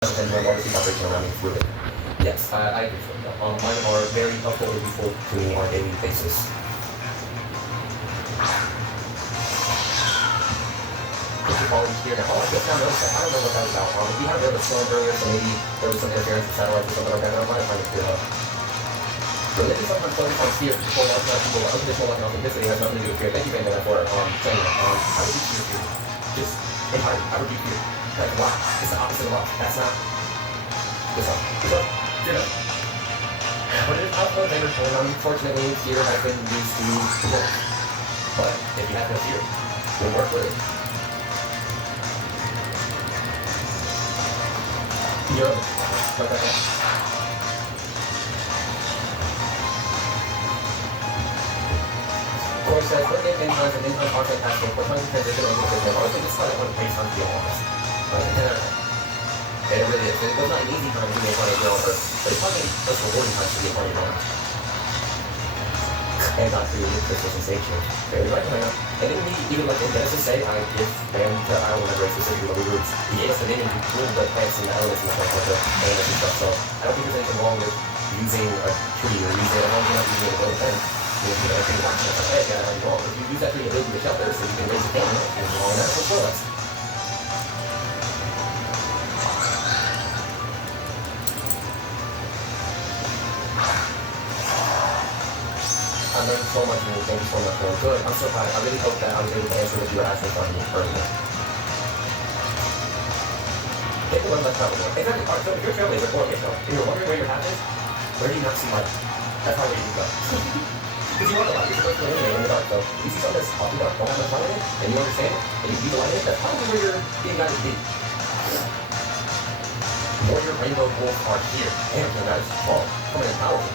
and my overseas operation around me fluid. Yes, I agree with that. Mine are very helpful and useful to me on a daily basis. If you follow me here now, I just now noticed that. I don't know what that was about. We had a bit of a storm earlier, so maybe there was some interference with satellites or something like that. I'm trying to find it clear up. So this is sometimes focus on fear for a lot of people. Unconditional love and authenticity has nothing to do with fear. Thank you, Van, for saying that. I would be fear. Just entirely, I would be fear. Like, wow, it's the opposite of love. That's not. What's up? What's up? Ditto. But it is output later, and unfortunately, fear has been used to work. But if you have no fear, you'll work with it. Yo, like that. Corey says, what if times and income content has been times transition into the business? Honestly, just find out what pace on to be honest. It really is. It was not an easy time to be a funny developer, but it's probably the most rewarding time to be a funny developer. And not creative Christmas and stage change. Very right, man. And then we even like in Genesis say, I give them to I don't remember specifically what we were. He gave us the name and ruled the plants and the elements and stuff like the animals and stuff. So I don't think there's anything wrong with using a tree or using it as long as you're not using it as a fence. You know, everything watching it, like, hey, yeah, I'm wrong. If you use that tree to build you a shelter so you can raise a family, you're wrong. That's what's for us. I learned so much from you. Thank you so much, man. Good. I'm so proud. I really hope that I was able to answer what you were asking from me earlier. Take one less travel. Exactly. All right, so if you're a trailblazer or a mission, and you're wondering where your path is, where do you not see light? That's how you go. Because you want the light, you're supposed to illuminate in the dark. So if you see something that's off the dark, don't have much light in it, and you understand it, and you see the light in it, that's probably where you're being guided to be. More your rainbow wolves are here. Damn, that is strong. Coming in powerful.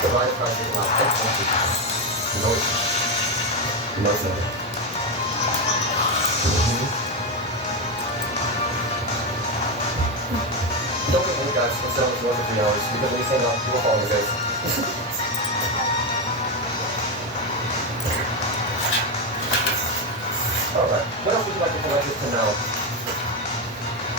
The rise price is not excellent. You know it. You know it's not. Don't get old guys for selling for 3 hours because when you stand up, people fall on your face. Alright, what else would you like to collect to know?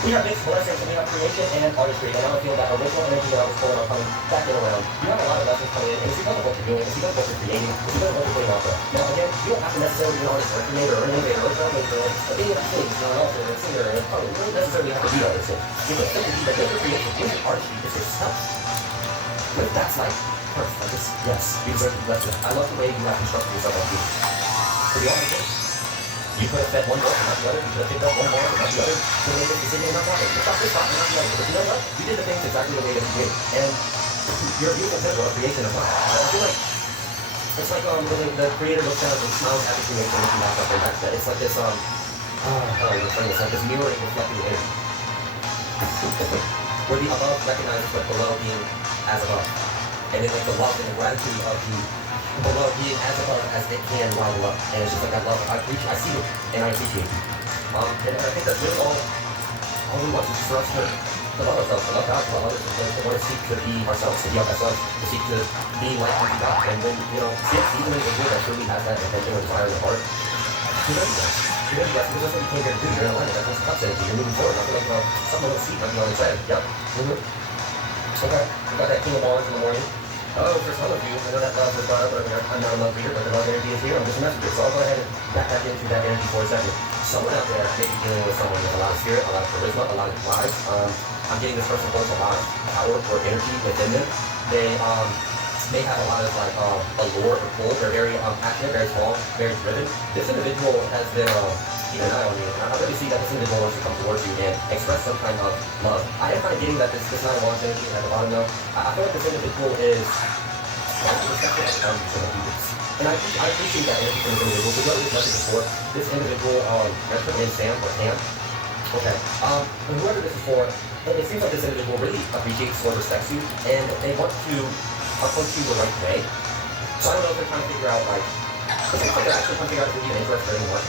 We have mixed blessings, and we have creation and artistry, and now I feel that original energy that I was pulling on coming back in around. You have a lot of lessons coming in, and it's because of what you're doing, it's because of what you're creating, it's because of what you're putting out there. Now again, you don't have to necessarily be an artist or a creator or an innovator or a filmmaker or a being a stage, or an author or a singer, and you don't necessarily have to be all those things. You can simply be that your creation, your artistry is yourself. But that's like perfect. Like this, yes, you deserve the blessing. I love the way you have constructed yourself on people. To be honest with you. You could have fed one book and not the other. You could have picked up one bar and not the other. To make this decision and not that. You stop this spot and not the other. But you know what? You did the things exactly the way that you did. And you're a beautiful symbol of creation as well. So I feel like it's like when the creator looks down and smiles at the creation and comes back up and back to that. It's like this it's like this mirroring reflecting energy. Where the above recognizes what below being as above. And then like the love and the gratitude of the below being as above as it can while below. And it's just like I love it. I see it and I appreciate it. And I think that's really all we want is just for us to love ourselves, to love God, to love others, and to want to seek to be ourselves, to be our best selves, to seek to be like unto God. And then, see the individual that truly has that intention or desire in their heart. You're ready, guys. You're ready, guys, because that's what you came here to do. You're in alignment. That's what God said. You're moving forward. Not like something on the seat, nothing on the side. Yep. Okay. We got that King of Wands in the morning. Oh, for some of you, I know that love is brought up earlier. I'm not a love reader, but the love energy is here. I'm just a messenger. So I'll go ahead and back into that energy for a second. Someone out there may be dealing with someone with a lot of spirit, a lot of charisma, a lot of drive. I'm getting this person holds a lot of power or energy within them. They may have a lot of allure or pull. They're very passionate, very strong, very driven. This individual has been keeping an eye on you. And I really see that this individual wants to come towards you and express some kind of love. I am kind of getting that this not a Wands energy at the bottom though. I feel like this individual is respectful of the boundaries of people's. And I appreciate that energy from this individual. Because whoever this message is for, this individual, let's put in Sam or Tam. Okay. And whoever this is for, it seems like this individual really appreciates or respects you, and they want to approach you the right way. So I don't know if they're trying to figure out it seems like they're actually trying to figure out if they're even interested anymore.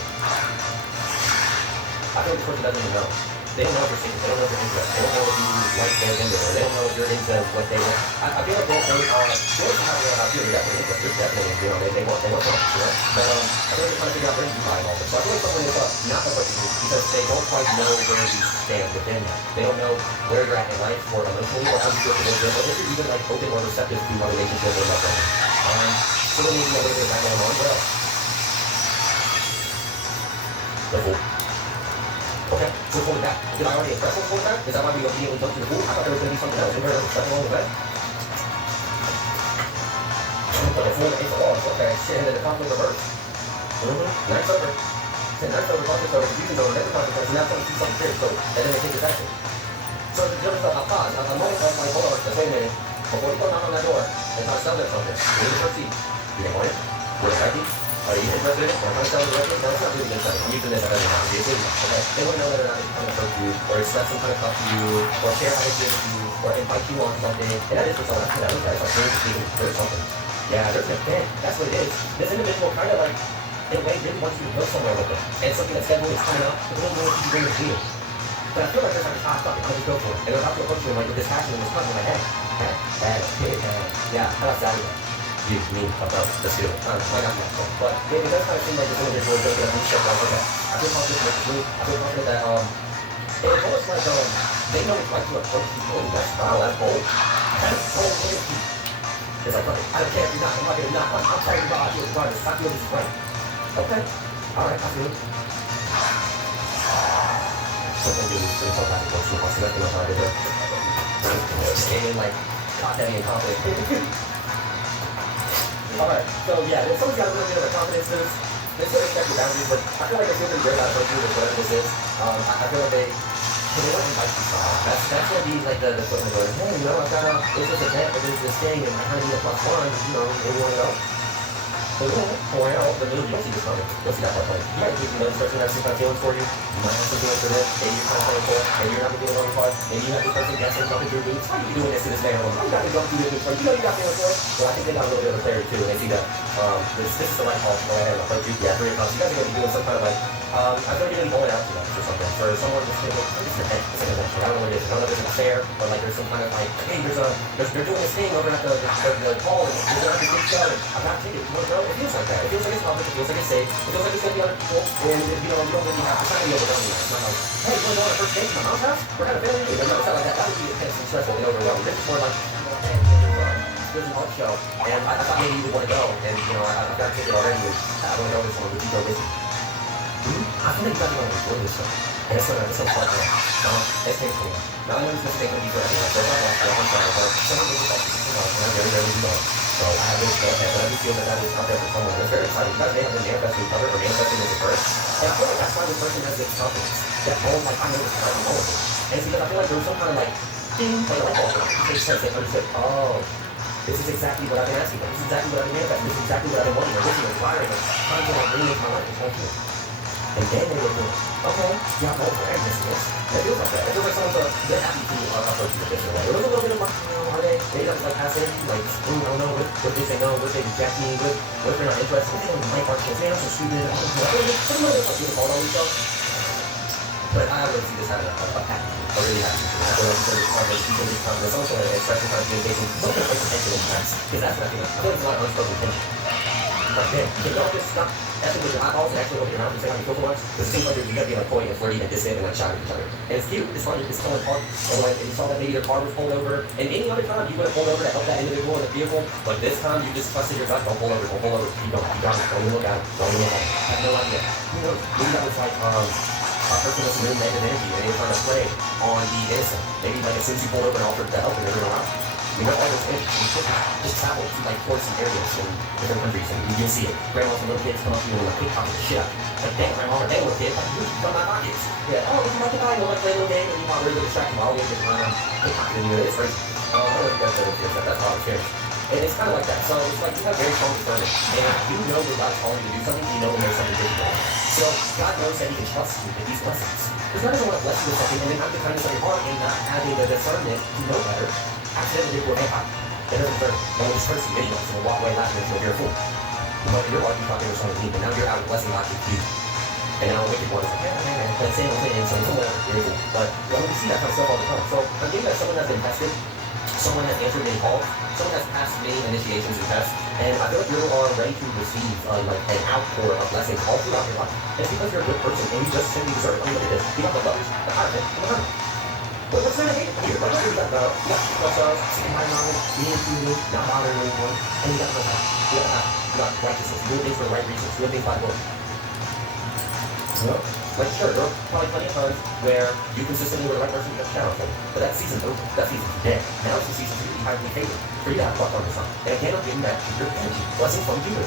I feel like this person doesn't even know. They don't know if you're single. They don't know if you're interested. They don't know if you like their gender, or they don't know if you're into what they want. I feel like they are. Girls have out here definitely interested. There's definitely, you know, they want something, you know. But I feel like they're trying to figure out where you buy all this. So I feel like someone is not the person because they don't quite know where you stand within that. They don't know where you're at in life or emotionally or how you feel towards them, or if you're even like open or receptive to a relationship or love. So we need to know a little bit of that going on. What else? The pool. Okay, so hold it back. Did I already impress hold it back? Is that why we immediately jumped to the pool? I thought there was going to be something else. Is there something wrong with that? But the fool ain't the loss. Okay, shit, and then the conflict reverse. Night's over. Night's over, conflict's over, confusion's over, never conflict, so now someone sees something clear, so and then they take this action. So the difference of I'll pause. I'm like, hold on, just wait a minute. Before you go knock on that door and try to sell them something, you need to first see. You ain't want it? We're happy? Are you interested in it? Or am I selling the record? No, it's not really good stuff. I'm using this as an analogy. It's really okay. They want to know whether or not they can kind of hurt you, or express some kind of stuff to you, or share how they feel with you, or invite you on something. And that is for someone else. That is like there's something. Yeah, there's a thing. That's what it is. This individual kind of like, in a way, really wants you to go somewhere with them. And something that's scheduled is coming up, but they don't know what you bring to you. But I feel like there's like a stop it, I'll just go for it. And they'll have to approach you like with this passion and this confidence, like, yeah, how about that? You mean about the skill. Might not be that, but it does kind of seem like this individual is going to be shit like, okay, I feel confident with me. I feel confident that, it's almost like, they know it's like to approach people in that style, that's bold. That's so empty. It's like, I don't care if you're not, I'm not going to knock. I'm telling you about how I feel regardless. I feel this is right. Okay, alright, I feel it. Something really so bad to go through. So that's how I did it. And like, top heavy and confident. Alright, so yeah, if someone's got a little bit of a confidence boost, they sort of check your boundaries, but I feel like they feel pretty great about approaching with whatever this is. I feel like they want to invite you to That's going to be like the foot in the door. Hey, you know, I've got this event, or this thing, and I kind of need a +1, you know, maybe you want to go. Well, but you'll see this coming. You'll see that part coming. You might keep this person has some kind of feelings for you. You might have some feelings for this. Maybe you're kind of playing for it. Maybe you're not going to get it on your part. Maybe you have this person guessing something through me. Why are you doing this to this man? I'm not going to go through this with you. You got feelings for it. Well, I think they got a little bit of a clarity too. And they see that this is the right call to go ahead and approach you. Yeah, 3 o'clock. So you guys are going to be doing some kind of like, I feel like you're going to be going out to them or something. For someone just saying, like, this is your head. It's like a I don't know what it is. I don't know if it's fair, but like there's some kind of like, hey, they're doing this thing over at the hall, and they're at the big show, and I've got tickets. You want to go? It feels like that. It feels like it's public. It feels like it's safe. It feels like it's going to be other people, and you know, you don't really have to try to be overwhelming. It's not like, hey, you want to go on a first date to my mom's house? We're kind of family. But no, it's not like that. That would be kind of stressful and overwhelming. This is more like, hey, there's an art show, and I thought maybe you would want to go, and you know, I've got a ticket already, and I want to go this one. Would you go with me? I feel like you guys are going to enjoy this show. And it's so fun. It's painful. Now I know this mistake will be for everyone, so it's not like I'm trying, but someone will like, you know, and I'm very, very low. So I have this go ahead, but I do feel that is out there for someone. It's very exciting because they have been manifesting each other or manifesting this first. And I feel like that's why this person has this confidence. That whole, like, I know this is right, I'm all of it. And it's because I feel like there was some kind of like, ding, like a light bulb. They sense it, understood, oh, this is exactly what I've been asking for. This is exactly what I've been manifesting. This is exactly what I've been wanting. Or this is inspiring. Trying to like bring into my life. It's like it. And then they were doing, okay, yeah, I'm over it. I'm missing this. And it feels like that. It feels like someone's they're happy to approach you this way. There was a little bit of like, are they? Maybe that's like passive. Like, I don't know. What they say no? What they reject me? What if they're not interested? They don't like our kids. Man, I'm so stupid. I don't know. Some of them like being called on each other. But I really see this having a pattern. I really have to. I feel like because it's confidence, you can be confident. Someone's going to express some kind of communication. Someone's going to place attention in times. Because that's what I feel like. I feel like there's a lot of unspoken tension. Like, man, you don't just stop effing with your eyeballs and actually look at your mouth and say how you feel for once. Because it seems like you're being like coy and flirty and distant and like shy with each other. And it's cute, it's fun, it's so fun. And like, you saw that maybe their car was pulled over. And any other time you would have pulled over to help that individual in the vehicle. But this time you just trusted your gut, don't pull over, don't pull over. You don't even look at it, don't even look at it. I have no idea. Who knows? Maybe that was like, a person with some really negative energy and they were trying to play on the innocent. Maybe like as soon as you pulled over and offered to help and everyone around. You know, all those things, just travel to like towards some areas in different countries and you can see it. Grandmas and little kids come up to you and like pickpocket the shit out. Like, damn, grandma or damn little kid, like, you from my pockets. Yeah, oh, would you like to buy? You like play a little game or you want really distracted while we get pickpocketing you? It's crazy. I don't know if you guys know what that's how I was feeling. And it's kind of like that. So it's like you have very strong discernment. And you know when God's calling you to do something, you know when there's something different. So God knows that He can trust you with these lessons. Because God doesn't want to bless you with something and then have the kindness of your heart and not having the discernment to know better. Accidentally do hey, it doesn't hurt. No one just hurts you anyway, so we'll walk away laughing until you're a fool. But in your heart, you thought they were something deep, and now you're out of blessing God with you. And now wicked one is like, but saying and so somewhere is it. But we see that kind of stuff all the time. So I'm getting that someone has been tested, someone has answered many calls, someone has passed many initiations and tests, and I feel like you are ready to receive like an outpour of blessings all throughout your life. And it's because you're a good person and you just simply deserve it. I mean, look at this. You have the lovers, the content, and the money. What's there to hate here? What is that about? You got to keep ourselves, sitting high knowledge, being community, not bothering anyone, and you got no heart. You got righteousness, doing things for the right reasons, doing things by the book. No. Like sure, there are probably plenty of times where you consistently were the right person to get the shower for. But that season's over. That season's dead. Now it's the season for you to be highly favored. For you to have luck on your side. And again, I'm getting back to your energy. Blessings from Jupiter.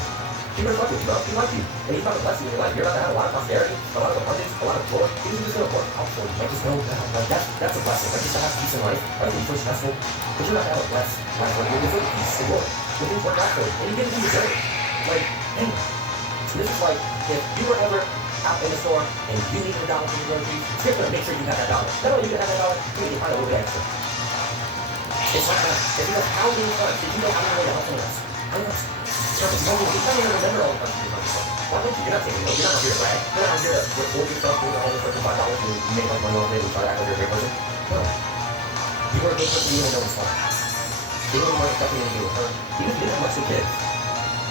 Jupiter's luck with you, bro. He loves you. And he's about to bless you in your life. You're about to have a lot of prosperity, a lot of abundance, a lot of joy. He's just going to work out for you. Like, just know that. Like, that's a blessing. Like, just to have peace in life. Like, when you feel stressful. But you're not going to have a blessed life. Like, you're going to peace and joy. When things work out for you. And you get what you deserve. Like, hey. This is like, if you were ever out in the store and you need $1 for your groceries, it's going to make sure you have that dollar. Not only you can have that dollar, you can find a little bit extra. It's like that. If you know how many times did you know how many ways to help someone else? How many times? You don't even remember all the times you're coming from. Why would you? You're not taking notes. You're not here to brag. You're not here to report yourself doing all this for $5 and you make like money off it and try to act like you're a great person. No. You were a good person, you don't know what's fine. You don't know expecting anything in return. You didn't have much to give.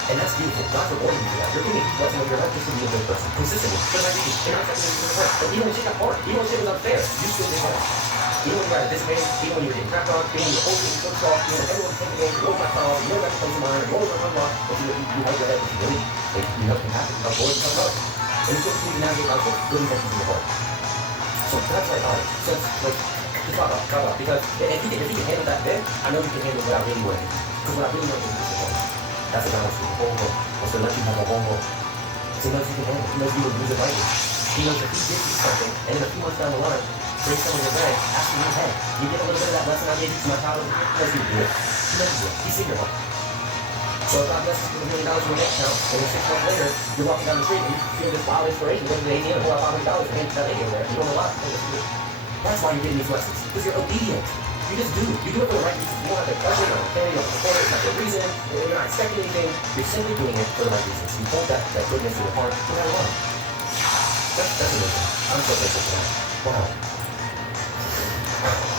And that's beautiful. God's rewarding you for that. You're giving a blessing of your life just to be a good person. Consistently. For the right reason. You're not expecting anything in return. But even when shit got hard, even when shit was unfair, you still did well. Even when you got a disadvantage, even when you were getting crapped on, even when you were over and so soft, even when everyone was taking games, you always got called, you never got to play some iron, you always got to unlock, but you held your head with humility, like, you helped them happen, you helped boys come up. And you still continue to navigate life with good intentions in your heart. So that's like, alright, so it's like, just talk about, because if you can handle that then, I know you can handle what I really want to do. Because what I really want to do is this. That's what God wants to do. Wants to let you have a whole world. So he knows you can handle it. He knows you will use it lightly. He knows if he gives you something, and in a few months down the line, bring someone your way, ask him, hey, you get a little bit of that lesson I gave you to my childhood. He knows you do it. He knows you do it. He's seen your heart. So if God blesses you with $1 million in your bank account, and then 6 months later, you're walking down the street and you feel this wild inspiration, go to the ATM and pull out $500 and hand that lady over there. You don't know why. That's why you're getting these lessons. Because you're obedient. You just do. You do it for the right reasons. You don't have to question or carry or support it. It's not your reason. You're not expecting anything. You're simply doing it for the right reasons. You hold that goodness in your heart no matter what. That's amazing. I'm so thankful for that. Wow.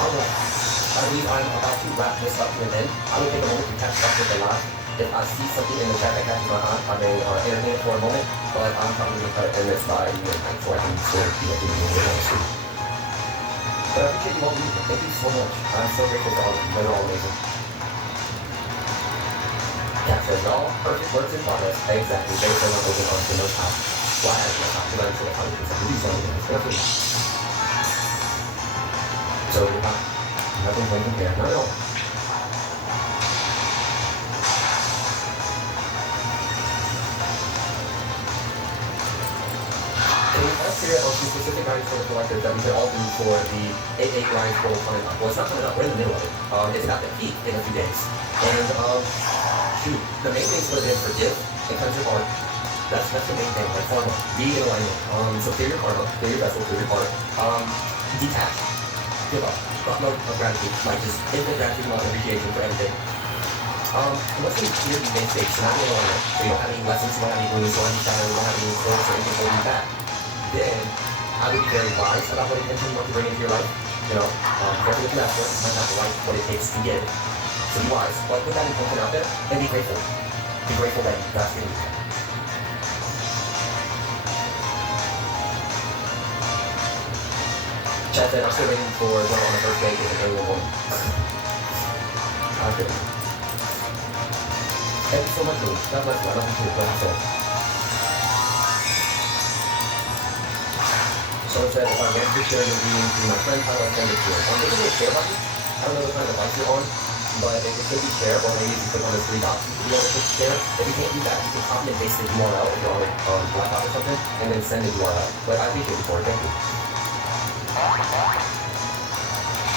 Alright. I believe I'm about to wrap this up and then I will take a moment to catch up with the live. If I see something in the chat that catches my eye, I may entertain it for a moment, but I'm probably going to try to end this by midnight so I can still be able to do it on the street. But I appreciate you all being here. Thank you so much. I'm so grateful for all of you. You're all amazing. Yeah, so y'all, perfect works in progress. Exactly. They said I'm open on to no time. Why I have no time? Because I'm sure how to do something. Do something else. Definitely. So we're not nothing going to compare. Not at all. Here on some specific guidance for the collectors that we can all do for the 8-8 Lions Bowl coming up. Well, it's not coming up. We're in the middle of it. It's about to peak in a few days. And, shoot, the main thing is to forgive and cleanse your heart. That's the main thing, like karma. Be in alignment. So clear your karma, clear your vessel, clear your heart. Detach. Give up. Upload of gratitude. Like just infinite gratitude and appreciation for everything. Once you clear these main states, not in alignment, so you don't have any lessons, you don't have any wounds, you don't have any shadows, you don't have any source or anything holding you back. Then I would be very wise about what intention you want to bring into your life. You know, careful with your effort. You might not like what it takes to get it. So be wise. But put that intention out there and be grateful. Be grateful that God's giving you that. Chad said, I'm still waiting for one on the first date with an alien woman. I'm kidding. Thank you so much, Lou. God bless you. I love you too. Bless you. Someone said, if I ran to share your reading to my friend, how do I send it to him? There's a little share button. I don't know what kind of device you're on, but it could be share, or maybe if you click on the 3 dots, you can be able to click share. If you can't do that, you can copy and paste the URL if you're on a laptop or something, and then send the URL. But I appreciate it for it. Thank you.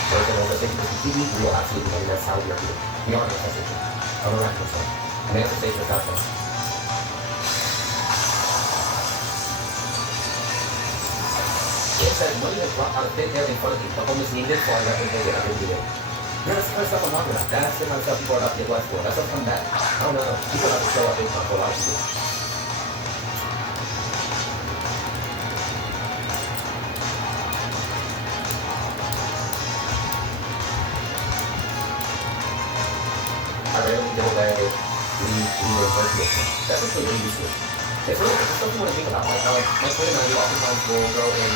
So if you're thank you for completely, we will absolutely know that's how we are here. We are manifestation. I'm a miraculous one. Manifestation of God's love. It says, money has dropped out of thin air in front of me. The homeless needed it, so I represented it. I didn't do it. Yeah, that's the kind of stuff I'm talking about. That's the kind of stuff people are about to get blessed for. That's what's come back. I don't know. People have to show up big time for a lot of people. situation. That's actually really useful. It's really it's something you want to think about. Like, my twin and I, we oftentimes will go and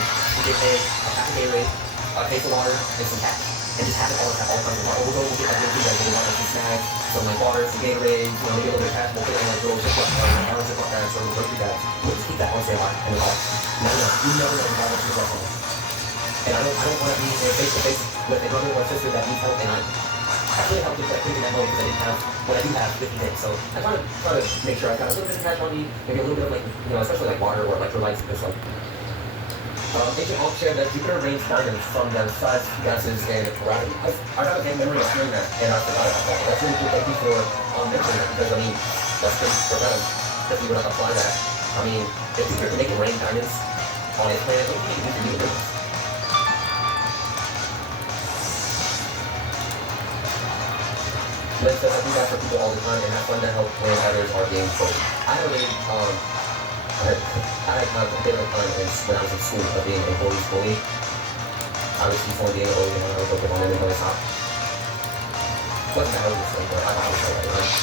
get a pack of Gatorade, a case of water, and some cash. And just have it all the time. We'll get like some snacks, some like water, some Gatorade, maybe a little bit of cash. We'll put it in like little Ziploc bags or grocery bags. We'll just keep that on standby in the car. No, you never know how much you're on. And I don't want to be face to face with a brother or a sister that needs help, and I really helped with that quick in that moment because I didn't have what I do have with me. So I try to make sure I've got a little bit of cash on me, maybe a little bit of like, especially like water or electrolytes and stuff. Ancient Hulk shared that Jupiter rains diamonds from their size, gases, and gravity. I have a vague memory of hearing that, and I forgot about that. That's really cool. Thank you for mentioning that, because, that's pretty profound if we were to apply that. If Jupiter can make it rain diamonds on its planet, what do you think it can do for you? Lynn says, I do that for people all the time, and have fun to help when others are being sold. I had a really, I had my favorite time when I was in school of being a bully. I would see someone being a bully and I would go on them until they stop. Wasn't that obviously, but I thought it was right.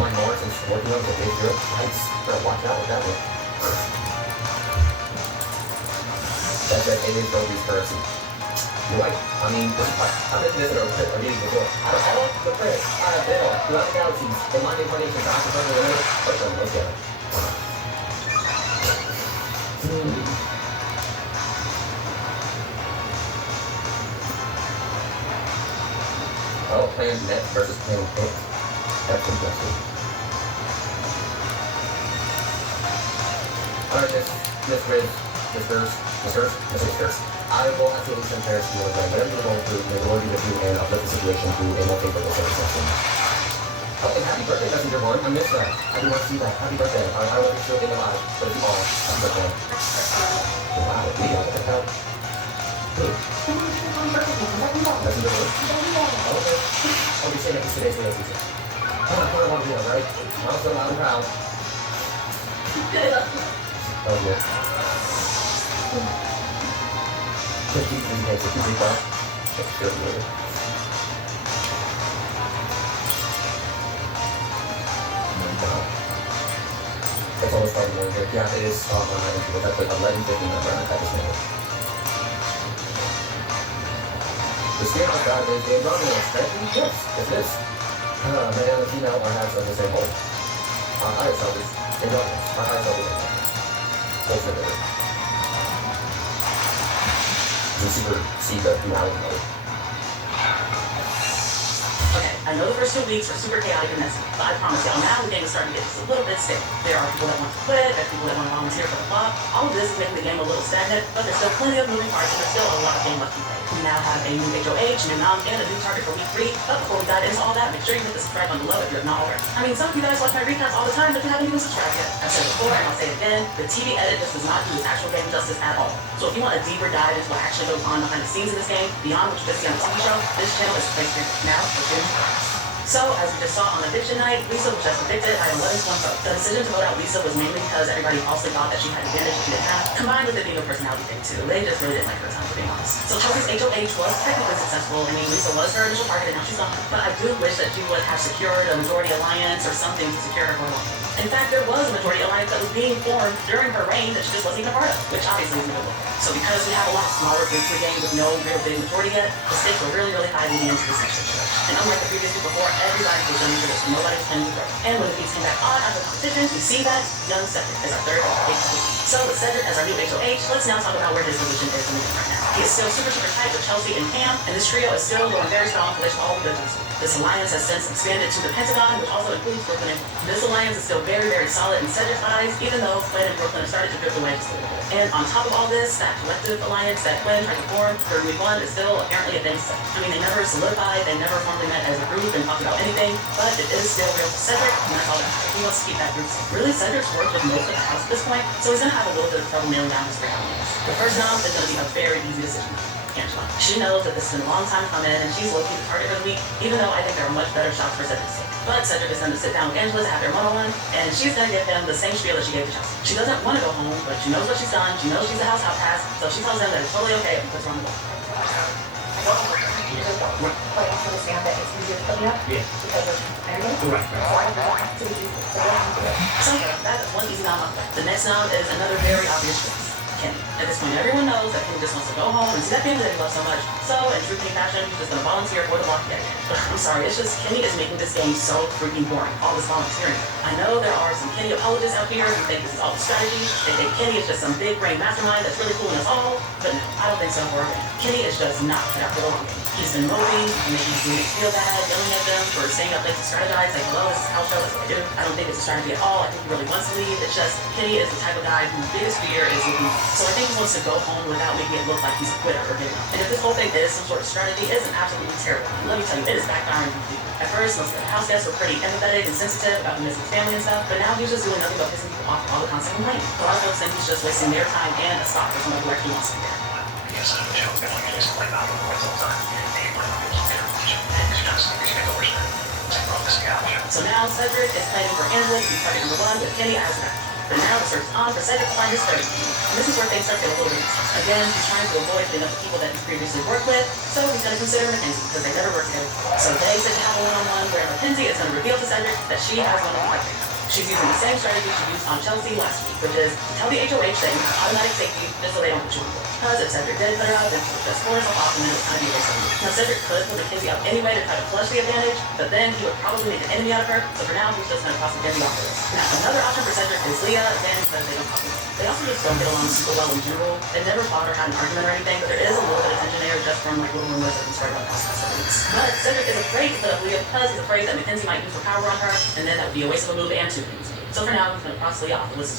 My Mars and Scorpio is a big group. Nice. Better watch out with that one. That's it. It is Dolby's currency. You're right. I've mentioned this in a meeting before. Out of all the planets I have been on throughout the galaxies, in my incarnations, I prefer the limit. Let's go. Oh, playing net versus playing pink. That's interesting. Alright, Miss Riz, Miss First. I will absolutely send prayers to you, whatever you're going through, may the Lord be with you and uplift the situation through a more favorable circumstance. Oh, and happy birthday, Messenger One. I missed that. I do want to see that. Happy birthday. I don't think she'll be alive, but if you are, happy birthday. Wow, we got that out. Good. Messenger One. Okay. I'll be saying that today's real season. I'm not going to want to do that, right? I'm so loud and proud. Oh, good. It's almost starting morning here. Yeah, it is on my computer. That's like 11:50 at this minute. The spirit of God is being brought in a strength. Yes, it's this. Male and female are halves of the same whole. Our higher self is in darkness. Our higher self is in darkness. Ultimately. You see the duality mode. Okay, I know the first 2 weeks were super chaotic and messy, but I promise y'all now the game is starting to get just a little bit stale. There are people that want to quit, there are people that want to volunteer for the club. All of this is making the game a little stagnant, but there's still plenty of moving parts and there's still a lot of game left to play. We now have a new HOH, new nom, and a new target for week 3. But before we dive into all that, make sure you hit the subscribe button below if you have not already. Some of you guys watch my recaps all the time, but you haven't even subscribed yet. I've said it before and I'll say it again, the TV edit just does not do its actual game justice at all. So if you want a deeper dive into what actually goes on behind the scenes in this game, beyond what you just see on the TV show, this channel is the place for you. Now, let's get into it. So, as we just saw on eviction night, Lisa was just evicted by 11 to 1 vote. The decision to vote out Lisa was mainly because everybody falsely thought that she had advantage that she didn't have, combined with it being a personality thing too. They just really didn't like her time, for being honest. So Chelsea's HOH was technically successful. Lisa was her initial target and now she's gone. But I do wish that she would have secured a majority alliance or something to secure her for a long time. In fact, there was a majority alliance that was being formed during her reign that she just wasn't even a part of, which obviously isn't good look. So because we have a lot of smaller groups in the game with no real big majority yet, the stakes were really, really high leading into this next situation. And unlike the previous two before, everybody was gunning for this, so nobody was playing with her. And when the beats came back on after the competition, we see that young Cedric is our third HOH. So with Cedric as our new HOH, let's now talk about where his position is in the game right now. He is still super tight with Chelsea and Cam, and this trio is still going very strong for all the business. This alliance has since expanded to the Pentagon, which also includes Brooklyn. This alliance is still very, very solid in Cedric's eyes, even though Quinn and Brooklyn have started to drift away just a little bit. And on top of all this, that collective alliance that Quinn tried to form for week 1 is still apparently a thing. They never solidified, they never formally met as a group and talked about anything, but it is still real to Cedric, and that's all that matters. He wants to keep that group safe. Really, Cedric's worked with most of the house at this point, so he's going to have a little bit of trouble nailing down his great alliance. The first nom is going to be a very easy decision. Angela. She knows that this has been a long time coming and she's low-key the target of the week, even though I think there are much better shots for Cedric's sake. But Cedric is going to sit down with Angela to have their one-on-one, and she's going to give him the same spiel that she gave to Chelsea. She doesn't want to go home, but she knows what she's done, she knows she's a house outcast, so she tells him that it's totally okay if he puts her on the wall. Right. But I also understand that it's easier to put me up Yeah. because of marriage. Right. So I don't want to be easy. So what I'm doing. So that is one easy nom out there. The next nom is another very obvious choice. Kenny. At this point, everyone knows that Kenny just wants to go home and see that family that he loves so much. So, in true Kenny fashion, he's just gonna volunteer for the block again. I'm sorry, it's just Kenny is making this game so freaking boring. All this volunteering. I know there are some Kenny apologists out here who think this is all the strategy. They think Kenny is just some big brain mastermind that's really fooling us all. But no, I don't think so for a minute. Kenny is just not cut out for the long game. He's been moping, making his teammates feel bad, yelling at them for staying up late to strategize, like, hello, this is house show, that's what I do. I don't think it's a strategy at all. I think he really wants to leave. It's just, Kenny is the type of guy whose biggest fear is losing. So I think he wants to go home without making it look like he's a quitter or giving up. And if this whole thing is some sort of strategy, it is an absolutely terrible one. Let me tell you, it is backfiring completely. At first, most of the house guests were pretty empathetic and sensitive about him missing his family and stuff, but now he's just doing nothing but pissing people off with all the constant complaining. A lot of folks think he's just wasting their time and a spot for someone who actually wants to be there. Yes, I'm sure we're going to get something about the world all the time. So now Cedric is planning for Angela to be target number 1 with Kenny as back. But now the search is on for Cedric to find his third team. And this is where things start to get a little bit messy. Again, he's trying to avoid hitting up the people that he's previously worked with, so he's going to consider Mackenzie because they never worked together. So they said to have a one-on-one where Mackenzie is going to reveal to Cedric that she has one of the weapons. She's using the same strategy she used on Chelsea last week, which is to tell the HOH that you have automatic safety just so they don't put you on board. Because if Cedric did put her out, then she would just score herself off and then it would kind of be a waste of money. Now Cedric could put Mackenzie out anyway to try to flush the advantage, but then he would probably make an enemy out of her, so for now he's just going to cross Mackenzie off the list. Now another option for Cedric is Leah, again because they don't talk much. They also just don't get along super well in general. They never fought or had an argument or anything, but there is a little bit of tension there just from like little rumors that have been spread about past weeks. But Cedric is afraid to put up Leah because he's afraid that Mackenzie might use her power on her, and then that would be a waste of a move and 2 things. So for now, he's going to cross Leah off the list as well.